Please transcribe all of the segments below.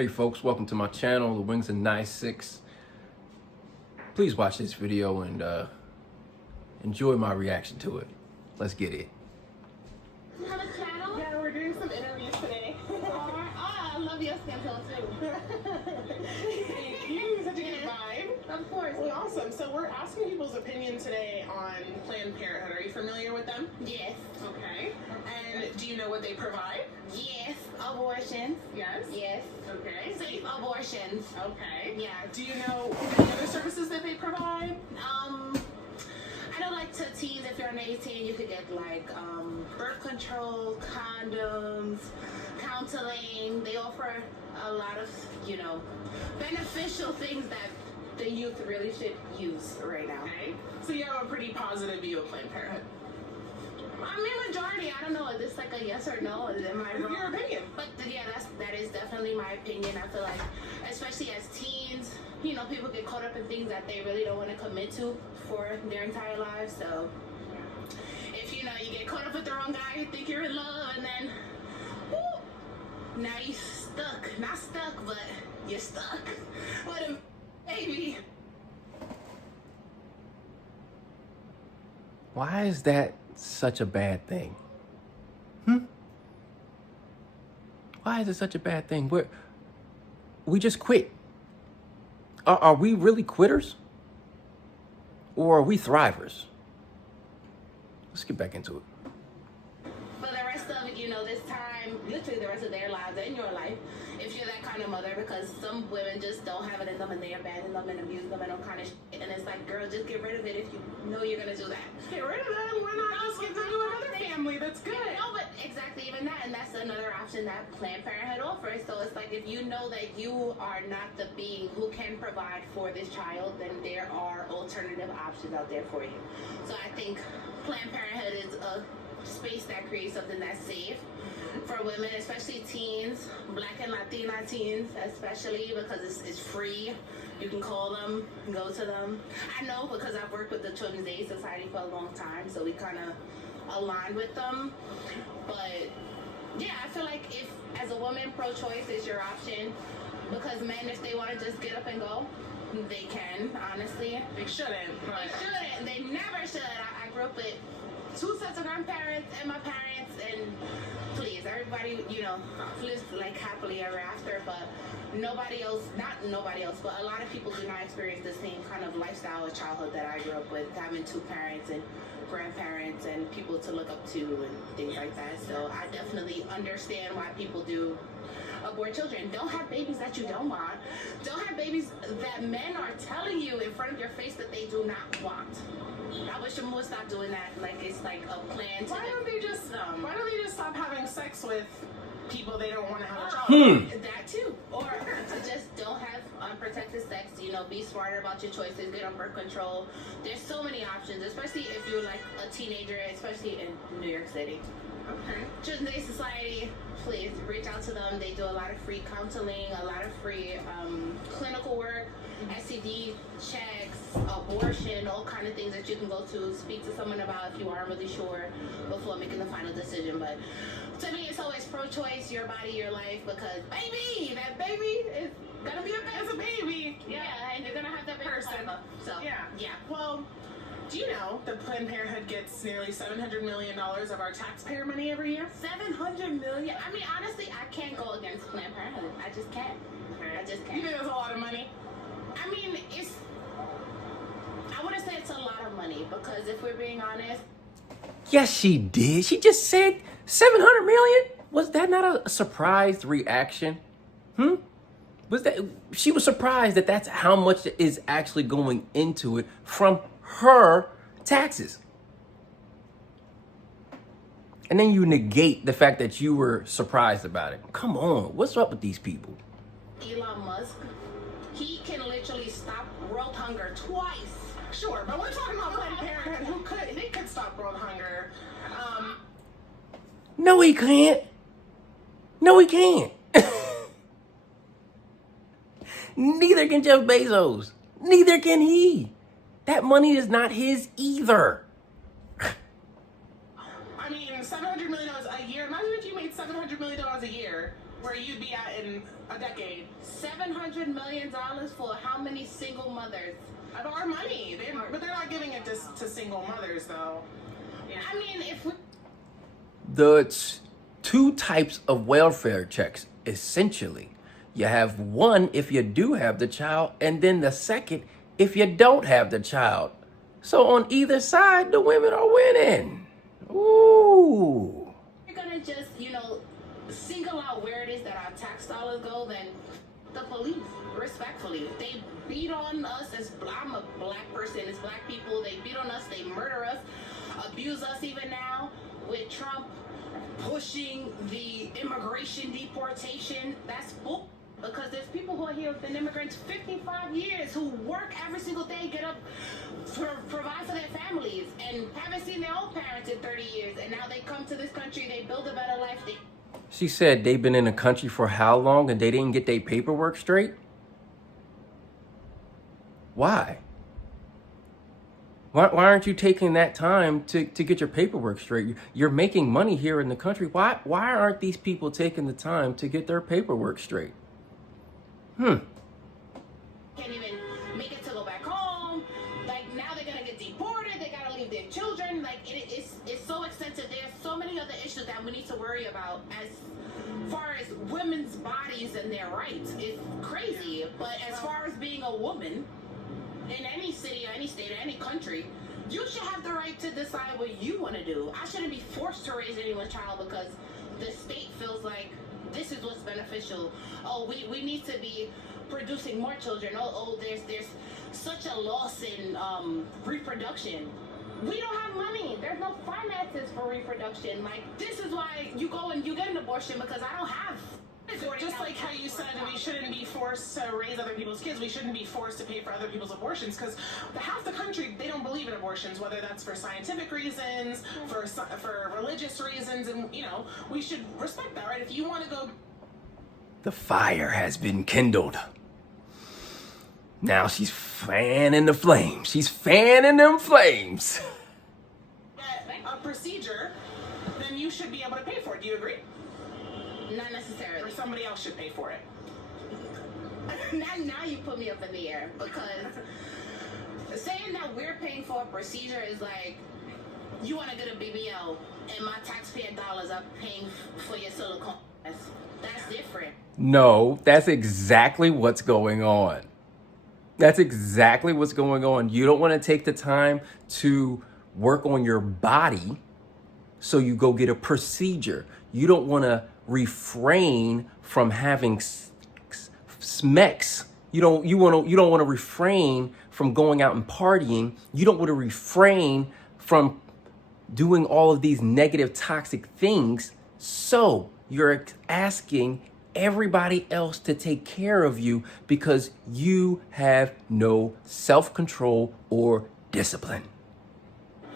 Hey folks, welcome to my channel, The Wings and Nice 6. Please watch this video and enjoy my reaction to it. Let's get it. You have a channel? Yeah, we're doing some interviews today. I love your skin tone too. Thank you. Such a good vibe. Of course. Well, awesome. So we're asking people's opinion today on Planned Parenthood. Are you familiar with them? Yes. Okay. And do you know what they provide? Yes. Abortions. Yes. Yes. Okay. Safe abortions. Okay. Yeah. Do you know any other services that they provide? I know like to teens, if you're under 18, you could get like birth control, condoms, counseling. They offer a lot of, beneficial things that the youth really should use right now. Okay. So you have a pretty positive view of Planned Parenthood. I mean, majority. I don't know. Is this like a yes or no? Am I wrong? Your opinion. But yeah, that is definitely my opinion. I feel like, especially as teens, people get caught up in things that they really don't want to commit to for their entire lives. So if you get caught up with the wrong guy, you think you're in love, and then whoo, now you're stuck. Not stuck, but you're stuck with a baby. Why is that such a bad thing? Why is it such a bad thing? We just quit. Are we really quitters? Or are we thrivers? Let's get back into it. For the rest of this time, literally the rest of their lives and your life, if you're that kind of mother, because some women just don't have it in them and they abandon them and abuse them and all kind of shit. And it's like, girl, just get rid of it if you know you're gonna do that. Get rid of them. Why not just get to do another family? That's good. No, but exactly, even that, and that's another option that Planned Parenthood offers. So it's like, if you know that you are not the being who can provide for this child, then there are alternative options out there for you. So I think Planned Parenthood is a space that creates something that's safe for women, especially teens, Black and Latina teens especially, because it's free. You can call them, go to them. I know because I've worked with the Children's Aid Society for a long time, so we kind of aligned with them. But yeah, I feel like if, as a woman, pro-choice is your option, because men, if they want to just get up and go, they can, honestly. They shouldn't. But They shouldn't. They never should. I grew up with 2 sets of grandparents and my parents, and please, everybody, lives like happily ever after, but nobody else, not nobody else, but a lot of people do not experience the same kind of lifestyle of childhood that I grew up with, having 2 parents and grandparents and people to look up to and things like that. So I definitely understand why people do abort children. Don't have babies that you don't want. Don't have babies that men are telling you in front of your face that they do not want. I wish them would stop doing that. Like, it's like a plan to... why don't they just stop having sex with people they don't want to have a child with? That too. Or to just don't have unprotected sex, be smarter about your choices, get on birth control. There's so many options, especially if you're like a teenager, especially in New York City. Okay. Children's Aid Society, please reach out to them. They do a lot of free counseling, a lot of free clinical work, STD checks, abortion, all kind of things that you can go to, speak to someone about if you aren't really sure before making the final decision. But to me, it's always pro-choice, your body, your life, because that baby is gonna be As a baby. yeah, and you're gonna have that baby Person. forever. So Yeah. Well, do you know that Planned Parenthood gets nearly $700 million of our taxpayer money every year? 700 million. I mean, honestly, I can't go against Planned Parenthood. I just can't. I just You can't. think that's a lot of money? I mean, I wouldn't say it's a lot of money, because if we're being honest, Yes, she did. She just said 700 million? Was that not a surprised reaction? She was surprised that that's how much is actually going into it from her taxes. And then you negate the fact that you were surprised about it. Come on, what's up with these people? Elon Musk, he can literally stop world hunger twice. Sure, but we're talking about Planned Parenthood. They could stop world hunger. No, he can't. No, he can't. Neither can Jeff Bezos. Neither can he. That money is not his either. I mean, $700 million a year. Imagine if you made $700 million a year where you'd be at in a decade. $700 million for how many single mothers? Of our money. But they're not giving it to single mothers, though. I mean, if we... The two types of welfare checks, essentially. You have one if you do have the child, and then the second if you don't have the child. So on either side, the women are winning. Ooh. We're gonna just, single out where it is that our tax dollars go, then the police, respectfully, they beat on us I'm a black person, it's black people, they beat on us, they murder us, abuse us even now with Trump pushing the immigration deportation. That's bull. Because there's people who are here with immigrants 55 years who work every single day, get up, provide for their families, and haven't seen their own parents in 30 years. And now they come to this country, they build a better life. She said they've been in the country for how long and they didn't get their paperwork straight? Why? Why aren't you taking that time to get your paperwork straight? You're making money here in the country. Why aren't these people taking the time to get their paperwork straight? Can't even make it to go back home. Like, now they're gonna get deported. They gotta leave their children. Like, it's so extensive. There's so many other issues that we need to worry about as far as women's bodies and their rights. It's crazy. But as far as being a woman in any city or any state or any country, you should have the right to decide what you want to do. I shouldn't be forced to raise anyone's child because the state feels like this is what's beneficial. Oh, we need to be producing more children. Oh, there's such a loss in reproduction. We don't have money. There's no finances for reproduction. Like, this is why you go and you get an abortion, because I don't have. Just like how you said we shouldn't be forced to raise other people's kids, we shouldn't be forced to pay for other people's abortions, because half the country, they don't believe in abortions, whether that's for scientific reasons, for religious reasons, and we should respect that, right? If you want to go... The fire has been kindled. Now she's fanning the flames. She's fanning them flames. A procedure, then you should be able to pay for it. Do you agree? Not necessarily. Or somebody else should pay for it. Now you put me up in the air, because saying that we're paying for a procedure is like, you want to get a BBL and my taxpayer dollars are paying for your silicone. That's different. No, that's exactly what's going on. That's exactly what's going on. You don't want to take the time to work on your body, so you go get a procedure. You don't want to refrain from having smex. You don't want to refrain from going out and partying. You don't want to refrain from doing all of these negative, toxic things. So you're asking everybody else to take care of you because you have no self-control or discipline.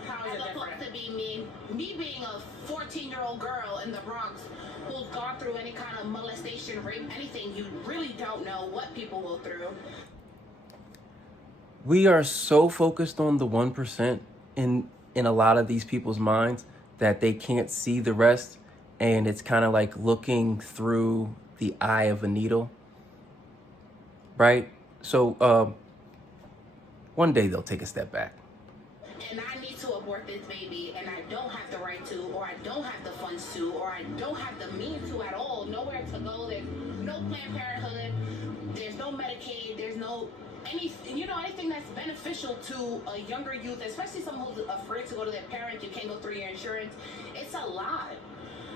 How is it different? To be me being a 14-year-old girl in the Bronx who's gone through any kind of molestation, rape, anything, you really don't know what people go through. We are so focused on the 1% in a lot of these people's minds that they can't see the rest. And it's kind of like looking through the eye of a needle, right? So one day they'll take a step back. And I need to abort this baby, and I don't have the right to, or I don't have the funds to, or I don't have the means to at all. Nowhere to go. There's no Planned Parenthood. There's no Medicaid. There's no anything that's beneficial to a younger youth, especially someone who's afraid to go to their parents. You can't go through your insurance. It's a lot.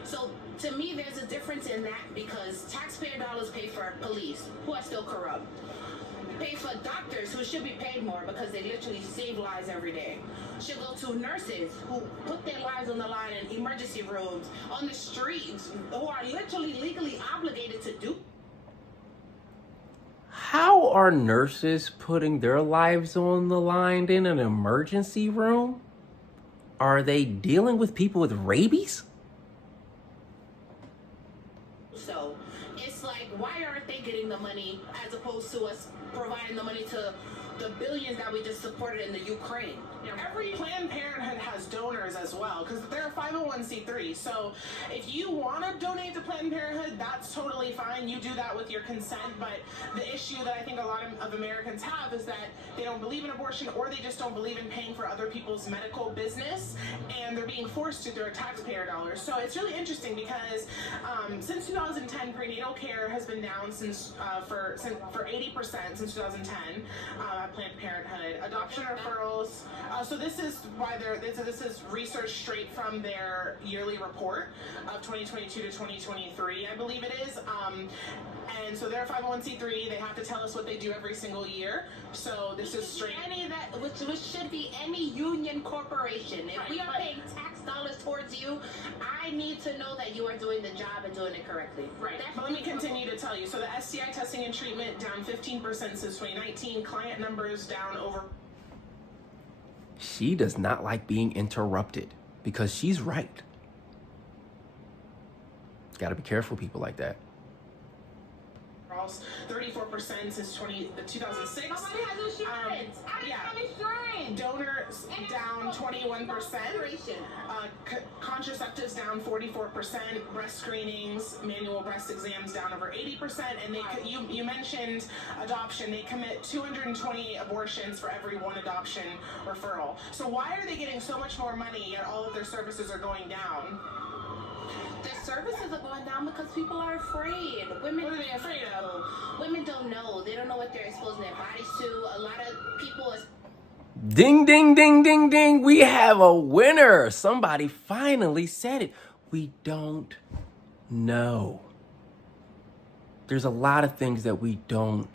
So to me, there's a difference in that, because taxpayer dollars pay for police, who are still corrupt. Pay for doctors, who should be paid more because they literally save lives every day. Should go to nurses who put their lives on the line in emergency rooms, on the streets, who are literally legally obligated to do. How are nurses putting their lives on the line in an emergency room? Are they dealing with people with rabies? So it's like, why aren't they getting the money as opposed to us providing the money to the billions that we just supported in the Ukraine? Every Planned Parenthood has donors as well because they're a 501c3. So if you want to donate to Planned Parenthood, that's totally fine. You do that with your consent. But the issue that I think a lot of Americans have is that they don't believe in abortion, or they just don't believe in paying for other people's medical business, and they're being forced to through their taxpayer dollars. So it's really interesting because since 2010, prenatal care has been down for 80% since 2010 at Planned Parenthood. Adoption referrals. So this is why this is research straight from their yearly report of 2022 to 2023, I believe it is. And so they're a 501c3. They have to tell us what they do every single year. So this is straight. Any of that, which should be any union corporation. If we are paying tax dollars towards you, I need to know that you are doing the job and doing it correctly. Right. But let me continue to tell you. So the STI testing and treatment down 15% since 2019. Client numbers down over. She does not like being interrupted because she's right. Got to be careful, people like that. 34% since 2006. Nobody has insurance. I have insurance. Donors down 21%. Contraceptives down 44%. Breast screenings, manual breast exams down over 80%. And you mentioned adoption. They commit 220 abortions for every one adoption referral. So why are they getting so much more money yet all of their services are going down? The services are going down because people are afraid. Women, what are they afraid of? Women don't know. They don't know what they're exposing their bodies to. A lot of people are. Ding, ding, ding, ding, ding. We have a winner. Somebody finally said it. We don't know. There's a lot of things that we don't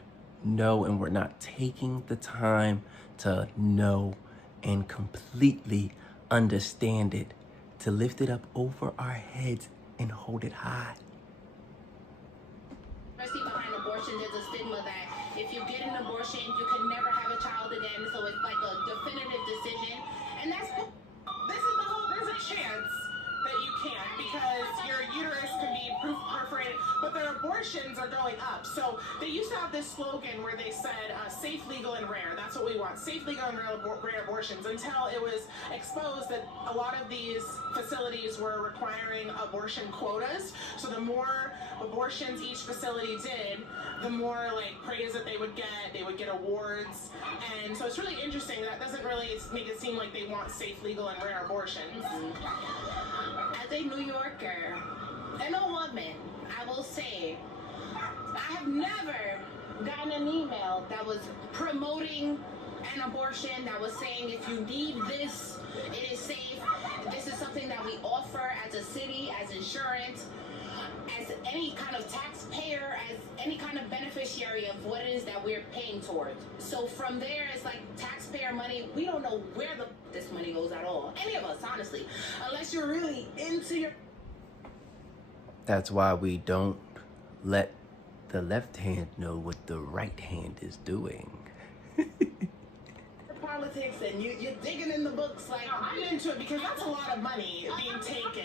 know, and we're not taking the time to know and completely understand it, to lift it up over our heads and hold it high. Behind abortion, there's a stigma that if you get an abortion, you can never have a child again. So it's like a definitive decision, and there's a chance that you can't because your uterus can be perforated, but their abortions are going up. So they used to have this slogan where they said safe, legal, and rare. That's what we want, safe, legal, and rare abortions, until it was exposed that a lot of these facilities were requiring abortion quotas. So the more abortions each facility did, the more praise that they would get awards. And so it's really interesting. That doesn't really make it seem like they want safe, legal, and rare abortions. As a New Yorker and a woman, I will say I have never gotten an email that was promoting an abortion, that was saying if you need this, it is safe. This is something that we offer as a city, as insurance, as any kind of taxpayer, as any kind of beneficiary of what it is that we're paying towards. So from there, it's like taxpayer money. We don't know where this money goes at all. Any of us, honestly, unless you're really into your. That's why we don't let the left hand know what the right hand is doing. Politics, and you're digging in the books like. No, I'm into it because that's a lot of money being taken,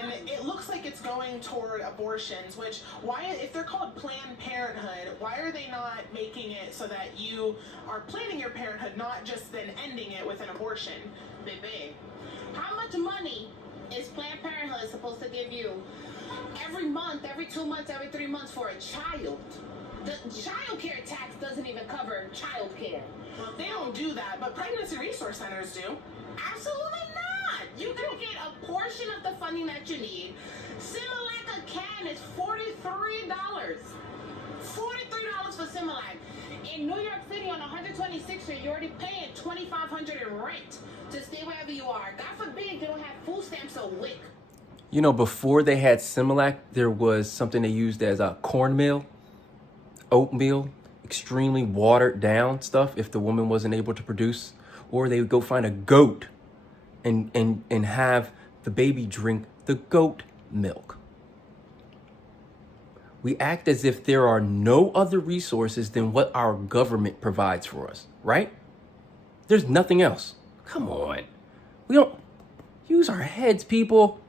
and it looks like it's going toward abortions. Which if they're called Planned Parenthood, why are they not making it so that you are planning your parenthood, not just then ending it with an abortion? Baby, how much money is Planned Parenthood supposed to give you every month, every 2 months, every 3 months for a child? The child care tax doesn't even cover child care. Well, they don't do that, but pregnancy resource centers do. Absolutely not. You're going to get a portion of the funding that you need. Similac a can is $43. $43 for Similac. In New York City on 126th Street, you're already paying $2,500 in rent to stay wherever you are. God forbid you don't have food stamps or WIC. You know, before they had Similac, there was something they used as a cornmeal, oatmeal, extremely watered down stuff if the woman wasn't able to produce, or they would go find a goat and have the baby drink the goat milk. We act as if there are no other resources than what our government provides for us, right? There's nothing else. Come on. We don't use our heads, people.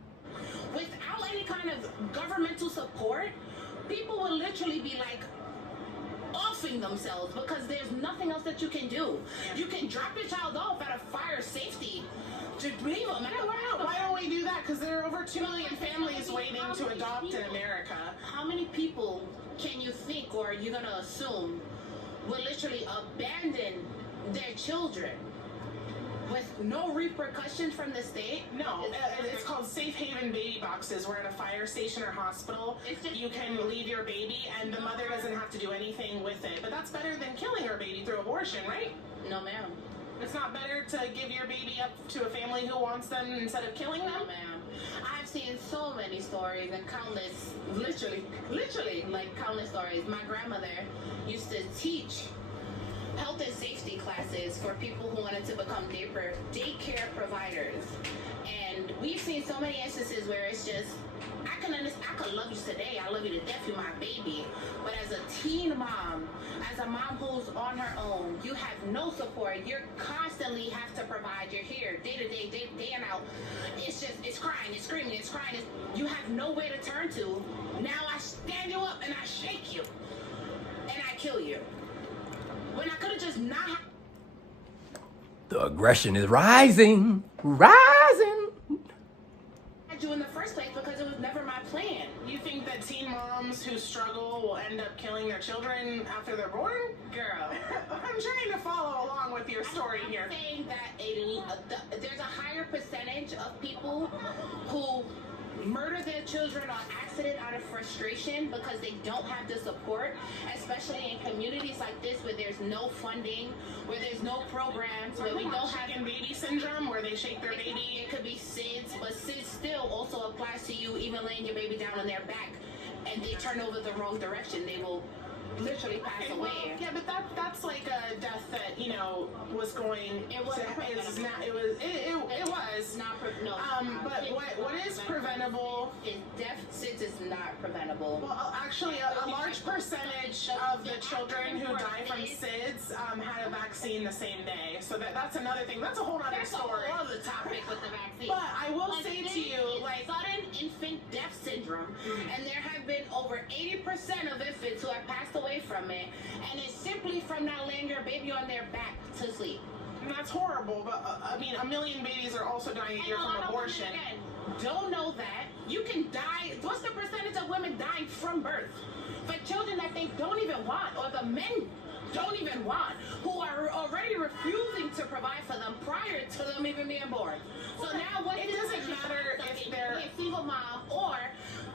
Without any kind of governmental support, people will literally be like, off stuffing themselves because there's nothing else that you can do. You can drop your child off at a fire safety to leave them. Why don't we do that? Because there are over 2 million families waiting to adopt in America. How many people can you think, or are you going to assume, will literally abandon their children with no repercussions from the state? No, it's called safe haven baby boxes. We're at a fire station or hospital. You can leave your baby and the mother doesn't have to do anything with it. But that's better than killing her baby through abortion, right? No, ma'am. It's not better to give your baby up to a family who wants them instead of killing them? No, ma'am. I've seen so many stories and countless, literally, like countless stories. My grandmother used to teach health and safety classes for people who wanted to become daycare providers. And we've seen so many instances where it's just, I can love you today, I love you to death, you're my baby. But as a teen mom, as a mom who's on her own, you have no support. You constantly have to provide. You're here day to day, day and out. It's crying, it's screaming, it's crying. You have nowhere to turn to. Now I stand you up and I shake you. And I kill you. When I could have just not. The aggression is rising. You in the first place because it was never my plan. You think that teen moms who struggle will end up killing their children after they're born? Girl. I'm trying to follow along with your story here. I'm saying that there's a higher percentage of people who murder their children on accident out of frustration because they don't have the support, especially in communities like this where there's no funding, where there's no programs, where we don't have chicken baby syndrome where they shake their baby. It could be SIDS, but SIDS still also applies to you even laying your baby down on their back and they turn over the wrong direction. They will literally pass away. Well, yeah, but that's like a death that was going. It was. But what is preventable? Death SIDS is not preventable. Well, actually, a large percentage of the children who die from SIDS had a vaccine the same day. So that's another thing. That's a whole other story. That's a whole other topic with the vaccine. But I will say to you, like sudden infant death syndrome, and there have been over 80% of infants who have passed away from it, and it's simply from not laying your baby on their back to sleep. And that's horrible, but I mean, 1 million babies are also dying a year from abortion. Don't know that. You can die. What's the percentage of women dying from birth? For children that they don't even want, or the men don't even want, who are already refusing to provide for them prior to them even being born. So now what it doesn't matter if they're a single mom or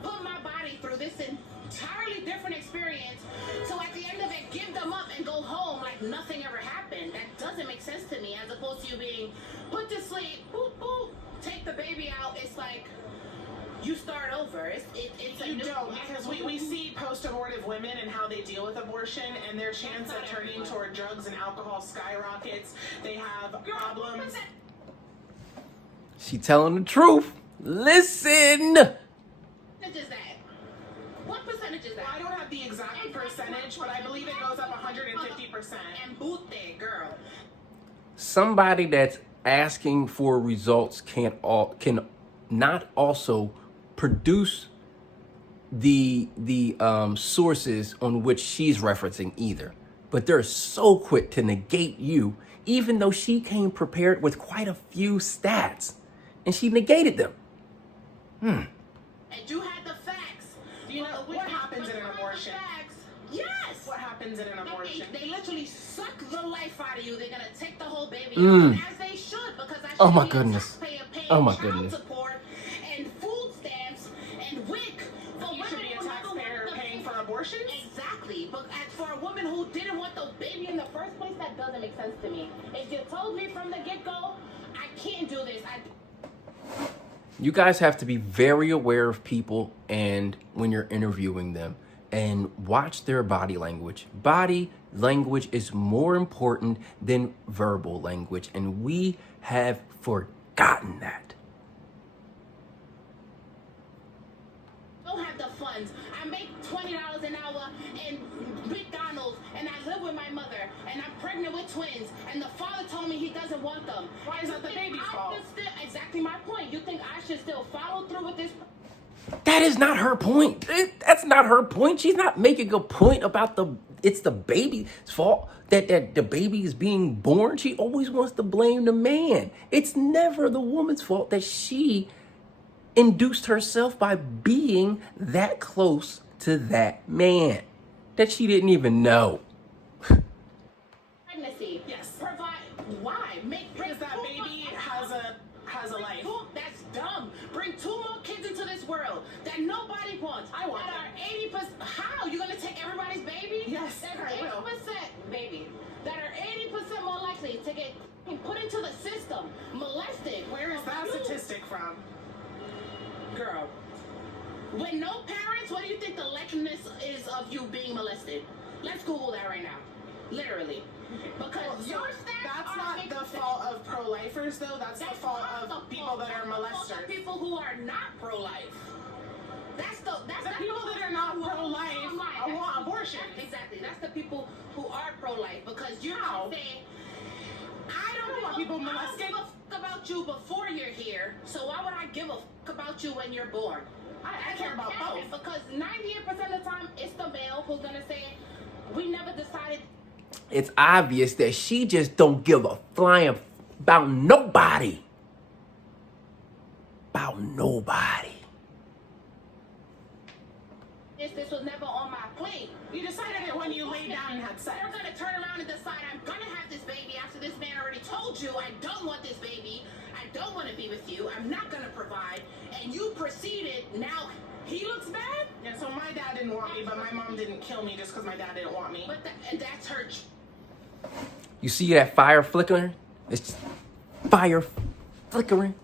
put my body through this entirely different experience, so at the end of it give them up and go home like nothing ever happened. That doesn't make sense to me, as opposed to you being put to sleep, boop, boop, take the baby out. It's like you start over. You don't, because we see post-abortive women and how they deal with abortion, and their chance of turning toward drugs and alcohol skyrockets. They have problems. She telling the truth. Listen. What percentage is that? What percentage is that? Well, I don't have the exact percentage, but I believe it goes up 150%. And boot there, girl. Somebody that's asking for results can not also produce the sources on which she's referencing either. But they're so quick to negate you, even though she came prepared with quite a few stats, and she negated them. And you had the facts. Do you know what happens in an abortion? Yes. What happens in an abortion? They literally suck the life out of you. They're gonna take the whole baby out, as they should, because I should Oh my be goodness. paying Oh my child goodness. support and food stamps and WIC for You should be a taxpayer paying for abortions? Exactly, but as for a woman who didn't want the baby in the first place, that doesn't make sense to me. If you told me from the get-go, I can't do this. You guys have to be very aware of people and when you're interviewing them, and watch their body language. Body language is more important than verbal language, and we have forgotten that. Don't have the funds. I make $20 an hour in McDonald's, and I live with my mother, and I'm pregnant with twins, and the father told me he doesn't want them. Why is that the baby's fault? Exactly my point. You think I should still follow through with this? That is not her point. That's not her point. She's not making a point about it's the baby's fault that the baby is being born. She always wants to blame the man. It's never the woman's fault that she induced herself by being that close to that man that she didn't even know. Pregnancy. Yes. Provide. Why? Because that baby has a life. That's dumb. Bring 2 more kids into this world that nobody wants. I want that are 80%. How? You're gonna take everybody's baby? Yes, That are I will. 80% baby. That are 80% more likely to get put into the system, molested. Where is that statistic from? Girl. With no parents, what do you think the likeliness is of you being molested? Let's Google that right now. Literally. Because Well, so your stats that's are not making the sense. fault of pro-lifers, though. That's the fault not the of people fault. that are That's the fault of molesters. people who are not pro-life. That's The people that are not pro-life want abortion. Exactly. That's the people who are pro-life because you're How? saying, I don't want people I don't molested. give a fuck about you before you're here, so why would I give a fuck about you when you're born? I care about both. Because 98% of the time, it's the male who's gonna say, we never decided. It's obvious that she just don't give a flying about nobody. About nobody. This was never on my plate. You decided it when you laid down and had sex. They're gonna turn around and decide I'm gonna have this baby after this man already told you I don't want this baby. I don't want to be with you. I'm not gonna provide. And you proceeded. Now he looks bad. Yeah, so my dad didn't want me, but my mom didn't kill me just because my dad didn't want me. But that's her. You see that fire flickering? It's fire flickering.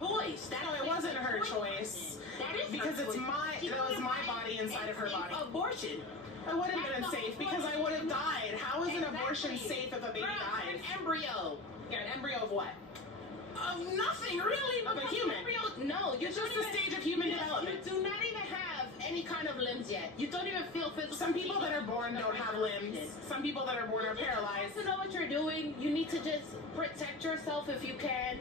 Choice. No, it wasn't her choice. That is Because her it's choice. that was my body inside of her body. Abortion. It wouldn't have been safe because I would have died. How is an abortion safe if a baby dies? An embryo. Yeah, an embryo of what? Of nothing, really. Of a human. No, It's just a stage of human development. You do not even have any kind of limbs yet. You don't even feel physical. Some people that are born don't have limbs. Some people that are born are paralyzed. To know what you're doing, you need to just protect yourself if you can.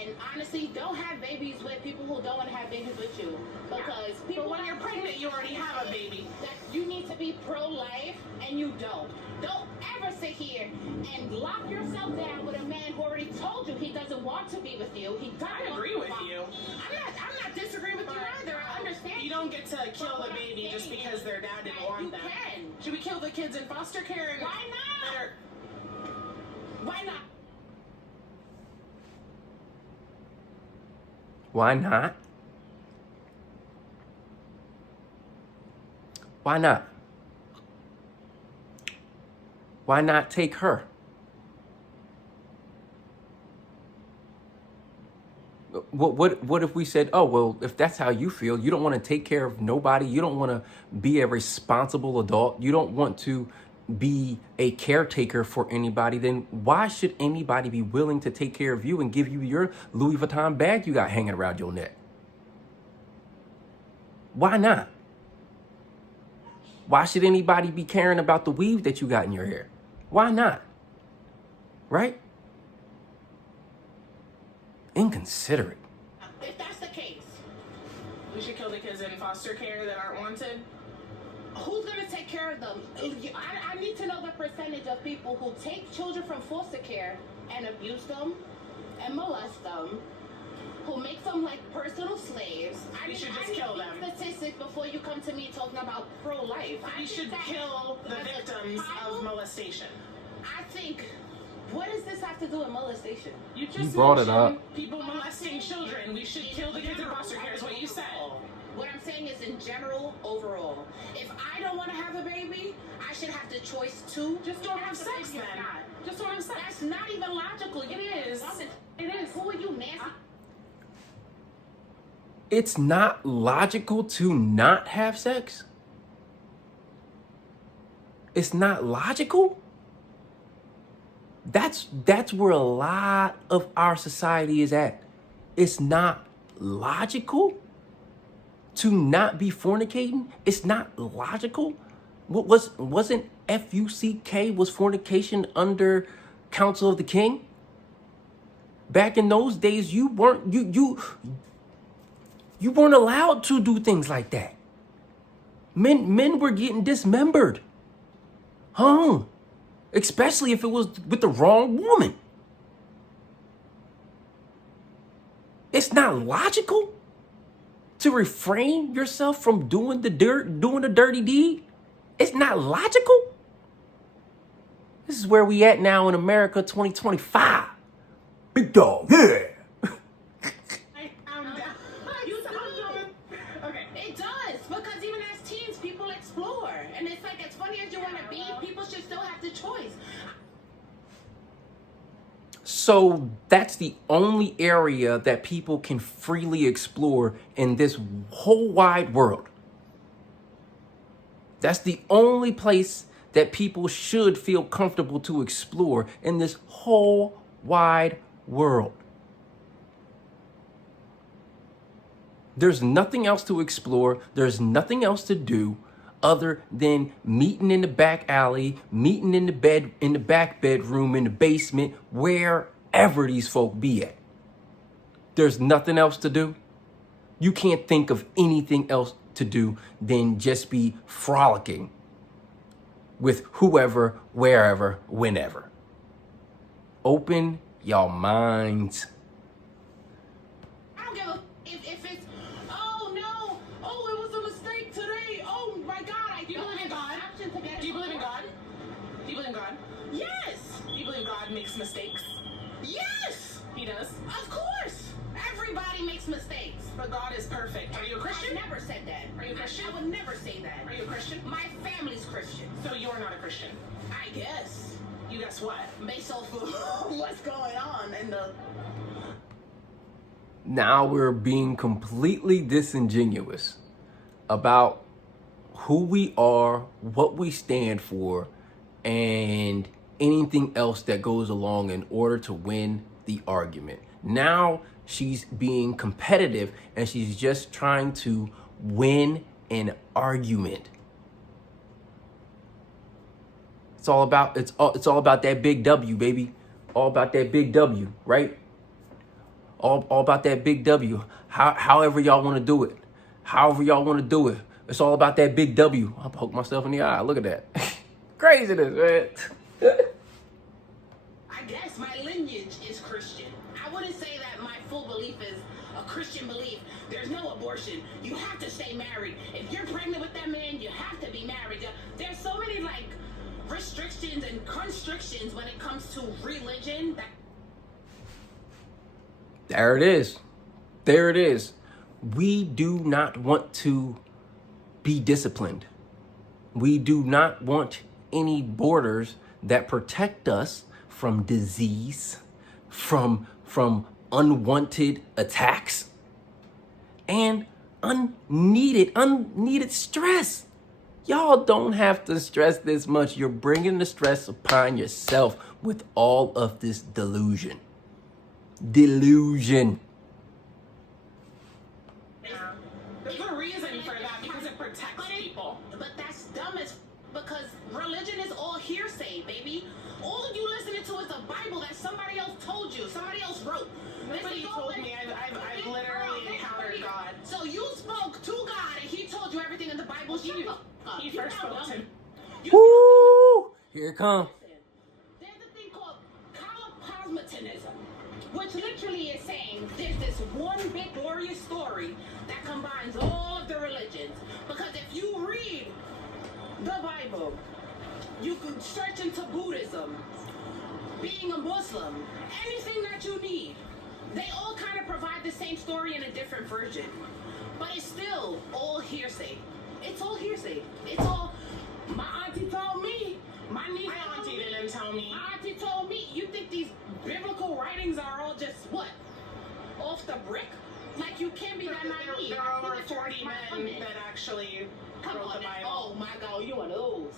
And honestly, don't have babies with people who don't want to have babies with you. Because people. But when you're pregnant, you already have a baby. That you need to be pro-life, and you don't. Don't ever sit here and lock yourself down with a man who already told you he doesn't want to be with you. He doesn't. I agree with you. I'm not disagreeing with you either. I understand. You don't get to kill the baby just because their dad didn't want them. You can. Should we kill the kids in foster care? And Why not? Why not? Why not? Why not? Why not take her? What if we said, oh, well, if that's how you feel, you don't want to take care of nobody, you don't want to be a responsible adult, you don't want to be a caretaker for anybody, then why should anybody be willing to take care of you and give you your Louis Vuitton bag you got hanging around your neck? Why not? Why should anybody be caring about the weave that you got in your hair? Why not? Right? Inconsiderate. If that's the case, we should kill the kids in foster care that aren't wanted. who's going to take care of them? I need to know the percentage of people who take children from foster care and abuse them and molest them, who make them like personal slaves. We should just kill them. Statistics before you come to me talking about pro-life. We should kill the victims of molestation. I think, what does this have to do with molestation? You just brought it mentioned up. people molesting children. We should kill the kids in foster care is what you said. What I'm saying is in general, overall. If I don't want to have a baby, I should have the choice to. Just don't have sex then. Just don't have sex. That's not even logical. It is. It is. Who are you, Nancy? It's not logical to not have sex. It's not logical. That's where a lot of our society is at. It's not logical to not be fornicating. It's not logical. Wasn't FUCK was fornication under counsel of the king? Back in those days, you weren't allowed to do things like that. Men were getting dismembered home, especially if it was with the wrong woman. It's not logical to refrain yourself from doing the dirty deed. It's not logical. This is where we at now in America 2025. Big dog, yeah. You do. Okay. It does, because even as teens, people explore, and it's like as funny as you want to be, people should still have the choice. So that's the only area that people can freely explore in this whole wide world. That's the only place that people should feel comfortable to explore in this whole wide world. There's nothing else to explore. There's nothing else to do other than meeting in the back alley, meeting in the back bedroom, in the basement, wherever these folk be at. There's nothing else to do. You can't think of anything else to do than just be frolicking with whoever, wherever, whenever. Open your minds. I don't give a if it's, oh no, oh it was a mistake today, oh my God, I Do you believe in God? Do you believe in God? Do you believe in God? Yes, Do you believe God makes mistakes? yes, He does. of course. Everybody makes mistakes. But God is perfect. Are you a Christian? I never said that. Are you a Christian? I would never say that. Are you a Christian? My family's Christian. So you're not a Christian. I guess. You guess what? Based off of what's going on in the. Now we're being completely disingenuous about who we are, what we stand for, and anything else that goes along in order to win the argument. Now she's being competitive and she's just trying to win an argument. It's all about that big W, baby. All about that big W, right? All about that big W. However y'all want to do it. However y'all want to do it. It's all about that big W. I poke myself in the eye. Look at that. Craziness, man. I guess my lineage is Christian. I wouldn't say that my full belief is a Christian belief. There's no abortion. You have to stay married. If you're pregnant with that man, you have to be married. There's so many restrictions and constrictions when it comes to religion that. There it is. There it is. We do not want to be disciplined. We do not want any borders that protect us from disease, from unwanted attacks, and unneeded stress. Y'all don't have to stress this much. You're bringing the stress upon yourself with all of this delusion. Delusion. There's a reason for that because it protects people. But that's dumb as because religion is all hearsay, baby. All you listening to is the Bible that somebody else told you, somebody else wrote. Nobody told me. I've literally encountered God. So you spoke to God and he told you everything in the Bible. He first spoke to me. Woo! Here it comes. There's a thing called cosmopolitanism, which literally is saying there's this one big glorious story that combines all of the religions. Because if you read the Bible, you could search into Buddhism, being a Muslim, anything that you need. They all kind of provide the same story in a different version. But it's still all hearsay. It's all hearsay. It's all, my auntie told me. My niece My auntie didn't tell me. My auntie told me. You think these biblical writings are all just what? Off the brick? Like you can't be that naive. There I are feel over like you're 40 men that actually Come wrote on, the Bible. oh my God, you one of those.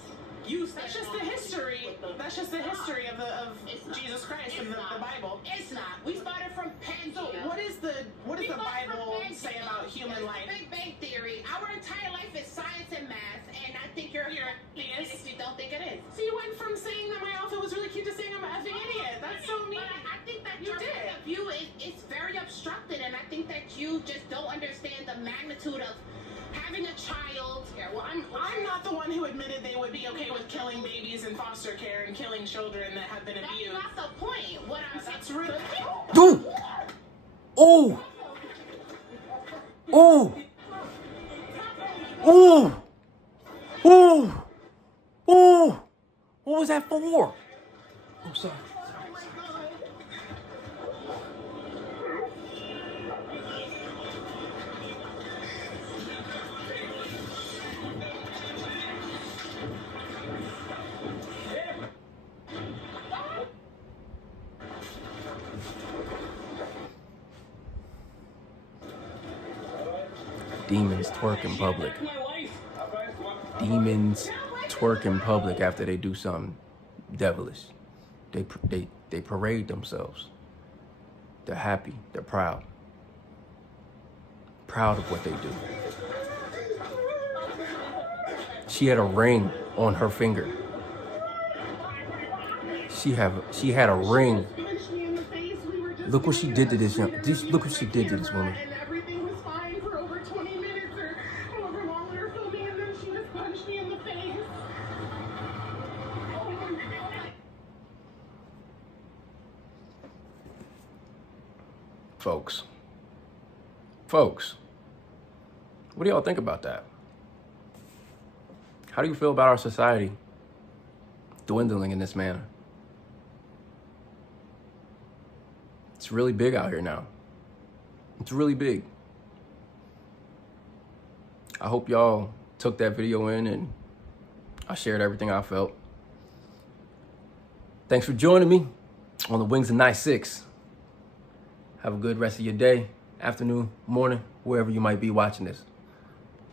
That's just the history. That's just the history of It's not. Jesus Christ It's and the not. Bible. It's not. We started from Pangea. So what does the We started Bible from Pangea. say about human It's life? The Big Bang Theory. Our entire life is science and math, and I think you're You're an idiot idiot. if you don't think it is. So you went from saying that my outfit was really cute to saying I'm an effing idiot. That's so mean. But I think that You your did. point of view it's very obstructed, and I think that you just don't understand the magnitude of having a child. Well, I'm not the one who admitted they would be okay with with killing babies in foster care and killing children that have been abused. That's not the point. What I'm saying. That's really. Dude! Oh! Oh! Oh! Oh! Oh! What was that for? Oh, sorry. Demons twerk in public. Demons twerk in public after they do something devilish. They parade themselves. They're happy. They're proud. Proud of what they do. She had a ring on her finger. She had a ring. Look what she did to this young. Look what she did to this woman. And everything was fine for over 20 minutes or however long we were filming, and then she just punched me in the face. Oh my God. Folks, what do y'all think about that? How do you feel about our society dwindling in this manner? It's really big out here now. It's really big. I hope y'all took that video in and I shared everything I felt. Thanks for joining me on the Wings of Night 6. Have a good rest of your day, afternoon, morning, wherever you might be watching this.